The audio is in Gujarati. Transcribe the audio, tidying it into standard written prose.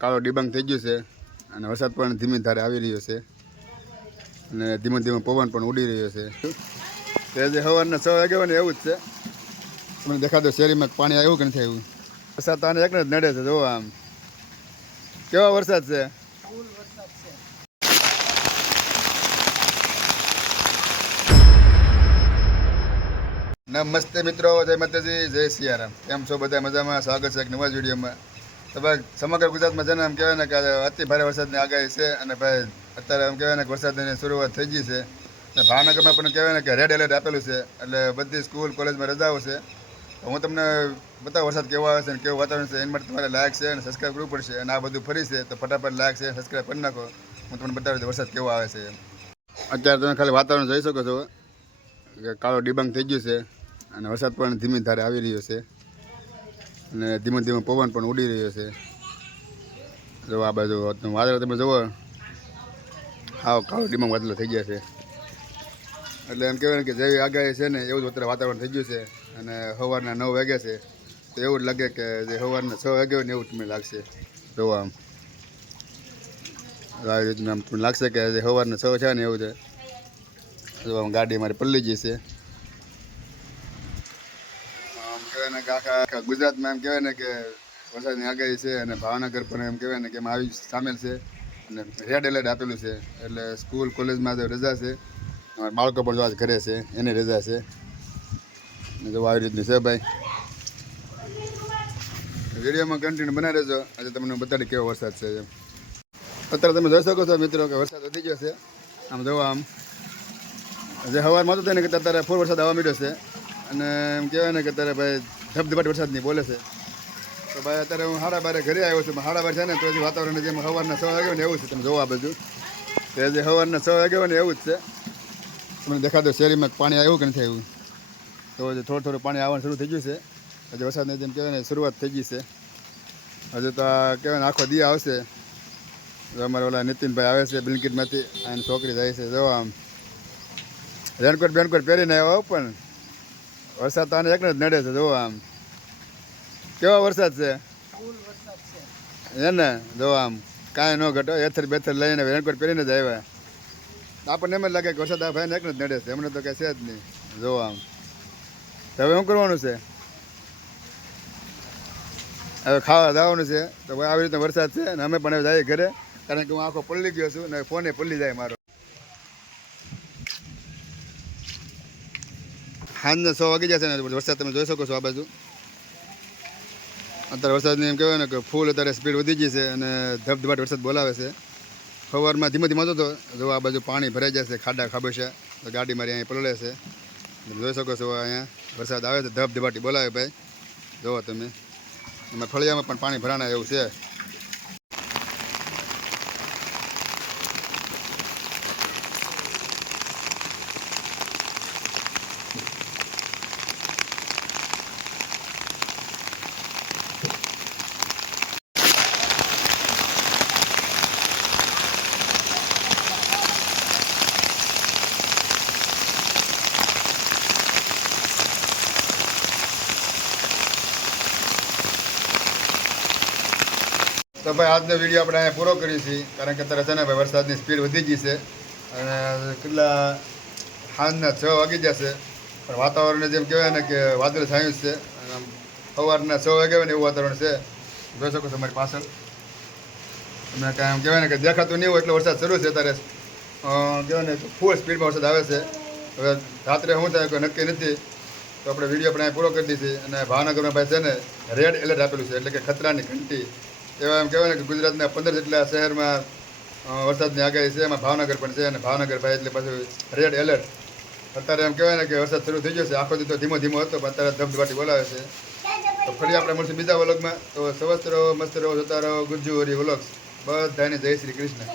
કાળો ડિબાંગ થઈ ગયું છે અને વરસાદ પણ ધીમી ધારે આવી રહ્યો છે અને ધીમે ધીમે પવન પણ ઉડી રહ્યો છે. તે જે સવારના 6 વાગ્યા હોય ને એવું જ છે. તમને દેખાતો શેરીમાં પાણી આવ્યું કે નથી આવ્યું. વરસાદ તો આને એકને જ નડે છે. જોવો આમ કેવો વરસાદ છે. નમસ્તે મિત્રો, જય માતાજી, જય સિયારામ. કેમ છો બધા? મજામાં? સ્વાગત છે એક નવા વિડીયોમાં. તો ભાઈ સમગ્ર ગુજરાતમાં છે ને એમ કહેવાય ને કે અતિ ભારે વરસાદની આગાહી છે અને ભાઈ અત્યારે એમ કહેવાય ને કે વરસાદની શરૂઆત થઈ ગઈ છે. અને ભાવનગરમાં પણ કહેવાય ને કે રેડ એલર્ટ આપેલું છે, એટલે બધી સ્કૂલ કોલેજમાં રજાઓ છે. તો હું તમને બતાવું વરસાદ કેવો આવે છે અને કેવું વાતાવરણ છે. એના માટે તમારે લાયક છે અને સબસ્ક્રાઈબ કરવું પડશે. અને આ બધું ફરી છે તો ફટાફટ લાયક છે સબસ્ક્રાઈબ કરી નાખો. હું તમને બતાવી દઉં વરસાદ કેવો આવે છે. અત્યારે તમે ખાલી વાતાવરણ જોઈ શકો છો કે કાળો ડિબાંગ થઈ ગયું છે અને વરસાદ પણ ધીમી ધારે આવી રહ્યો છે અને ધીમે ધીમે પવન પણ ઉડી રહ્યો છે. જો આ બાજુ વાદળા તમે જુઓ, હાવ કાળો ડિબાંગ વાદળો થઈ ગયા છે. એટલે એમ કહેવાય ને કે જેવી આગાહી છે ને એવું જ અત્યારે વાતાવરણ થઈ ગયું છે. અને સવારના 9 વાગ્યા છે તો એવું જ લાગે કે જે સવારના 6 વાગ્યા હોય ને એવું તમને લાગશે. જોવા આમ આવી રીતના આમ તમને લાગશે કે જે સવારના 6 છે ને એવું છે. જો આમ ગાડી મારી પલળી ગઈ છે. આખા ગુજરાતમાં એમ કહેવાય ને કે વરસાદની આગાહી છે અને ભાવનગર પણ એમ કહેવાય ને કે એમાં આવી સામેલ છે અને રેડ એલર્ટ આપેલું છે. એટલે સ્કૂલ કોલેજમાં તો રજા છે, અમારા બાળકો પણ જો આજ ઘરે છે એને રજા છે. અને જો આવી રીતની છે ભાઈ. વિડીયોમાં કન્ટિન્યુ બનાવી રહેજો. આજે તમને બતાડી કેવો વરસાદ છે એમ. અત્યારે તમે જોઈ શકો છો મિત્રો કે વરસાદ વધી ગયો છે. આમ જોવો, આમ જે સવારમાં હતો ને કે અત્યારે ફૂલ વરસાદ આવવા માંડ્યો છે અને એમ કહેવાય ને કે અત્યારે ભાઈ ધબધબાટ વરસાદની બોલે છે. તો ભાઈ અત્યારે હું 12:30 ઘરે આવ્યો છું. 12:30 છે ને તો હજી વાતાવરણ જેમ સવારના 6 વાગ્યા ને એવું છે. તમે જોવા બાજુ કે જે સવારના 6 વાગ્યા હોય ને એવું જ છે. તમને દેખાતો શેરીમાં પાણી આવ્યું કે નથી આવ્યું. તો હજી થોડું થોડું પાણી આવવાનું શરૂ થઈ ગયું છે. હજી વરસાદની જેમ કહેવાય ને શરૂઆત થઈ ગઈ છે. હજુ તો આ કહેવાય ને આખો દી આવશે. અમારા ઓલા નીતિનભાઈ આવે છે બ્લિંકિટમાંથી, અને છોકરી જાય છે. જો આમ રેનકોટ બેનકોટ પહેરીને આવ્યો પણ વરસાદ તો આને એકને જ નડે છે. જોવો આમ કેવો વરસાદ છે એને. જો આમ કાંઈ ન ઘટો, એથર બેથર લઈને રેનકોટ પહેરીને જ આવ્યા. આપણને એમ જ લાગે કે વરસાદ આ ભાઈને એકને જ નડે છે. એમને તો કાંઈ છે જ નહીં. જો આમ હવે શું કરવાનું છે? હવે ખાવા જવાનું છે. તો ભાઈ આવી રીતે વરસાદ છે અને અમે પણ હવે જઈએ ઘરે, કારણ કે હું આખો પલળી ગયો છું ને ફોને પલળી જાય મારો. સાંજના 6 વાગી જશે ને વરસાદ તમે જોઈ શકો છો આ બાજુ. અત્યારે વરસાદની એમ કહેવાય ને કે ફૂલ અત્યારે સ્પીડ વધી ગઈ છે અને ધબધબાટ વરસાદ બોલાવે છે. સવારમાં ધીમે ધીમે હતો. જો આ બાજુ પાણી ભરાઈ જશે, ખાડા ખાબોચ્યા. તો ગાડી મારી અહીં પલળે છે. તમે જોઈ શકો છો અહીંયા વરસાદ આવે છે, ધબધબાટી બોલાવે ભાઈ. જુઓ તમે, એમાં ફળિયામાં પણ પાણી ભરાણા એવું છે. તો ભાઈ આજનો વિડીયો આપણે અહીંયા પૂરો કરીએ છીએ, કારણ કે અત્યારે છે ને ભાઈ વરસાદની સ્પીડ વધી ગઈ છે અને કેટલા સાંજના 6 વાગી જશે. પણ વાતાવરણ જેમ કહેવાય ને કે વાદળ છાયું છે અને આમ સવારના 6 વાગ્યા હોય ને એવું વાતાવરણ છે. જોઈ શકો તમારી પાછળ તમને કાંઈ આમ કહેવાય ને કે દેખાતું નહીં હોય એટલે વરસાદ શરૂ છે. અત્યારે કહેવાય ને ફૂલ સ્પીડમાં વરસાદ આવે છે. હવે રાત્રે શું થાય કોઈ નક્કી નથી. તો આપણે વિડીયો આપણે અહીંયા પૂરો કરી દઈશું. અને ભાવનગરમાં ભાઈ છે ને રેડ એલર્ટ આપેલું છે, એટલે કે ખતરાની ઘંટી. એવા એમ કહેવાય ને કે ગુજરાતના 15 જેટલા શહેરમાં વરસાદની આગાહી છે. એમાં ભાવનગર પણ છે અને ભાવનગર ભાઈ એટલે પાછું રેડ એલર્ટ. અત્યારે એમ કહેવાય ને કે વરસાદ શરૂ થઈ ગયો છે. આખો દી તો ધીમો ધીમો હતો, પણ અત્યારે ધબધબાટી બોલાવે છે. તો ફરી આપણે મળશું બીજા વ્લોગમાં. તો સ્વસ્થ રહો, મસ્ત રહો, જોતા રહો ગુજ્જુ વરી વ્લોગ્સ. બધાને જય શ્રી કૃષ્ણ.